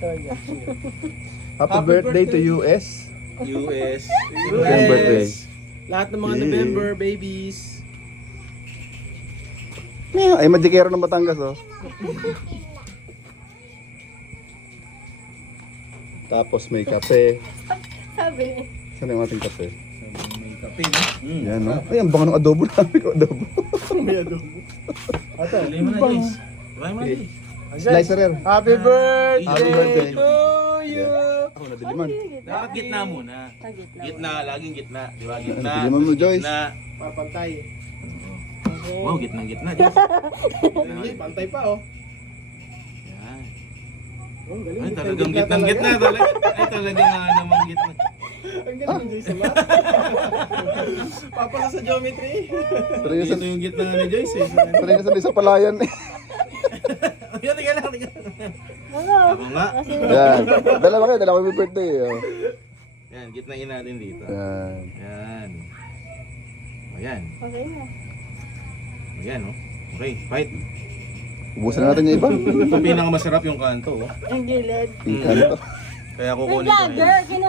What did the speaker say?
Istorya. Happy birthday to US. US. Happy birthday. Lahat ng mga Yeah. November babies. Ay, madikero ng Batangas, oh. Tapos may kape. Sabi. Saan yung ating kape? May kape, no? Yan, no? Ay, ang bango ng adobo namin ko, adobo. May adobo. Ate, Tuloy mo na, Jace. Tuloy mo na, Jace. Slicer. Happy birthday, Happy birthday. to you. Ako, nadiliman. Dapat gitna muna. Gitna, laging gitna. Di ba? Gitna. Diliman mo, Joyce. Gitna. Papantay. Wow, gitna, Jace. Hindi, pantay pa oh. Yan. Oh, galing. Ay, talagang gitna talaga. Ay, talagang nga naman gitna. Ang galing Joyce sa math. Papasa sa geometry. Seryoso, Ito yung gitna ni Joyce eh. seryoso din sa palayan. Ayun, tingnan lang, tingnan lang. Ano? Ako nga. Yan. Dalawa may birthday, oh. Yan, gitnain natin dito. Yan. Yan. Ayan. Okay na. Ayan, oh. Okay, fight. Ubusan na natin yung iba. Ito pinakamasarap yung kanto, oh. Ang gilid. Pingkan to. Kaya kukunin ko na yan. Vlogger!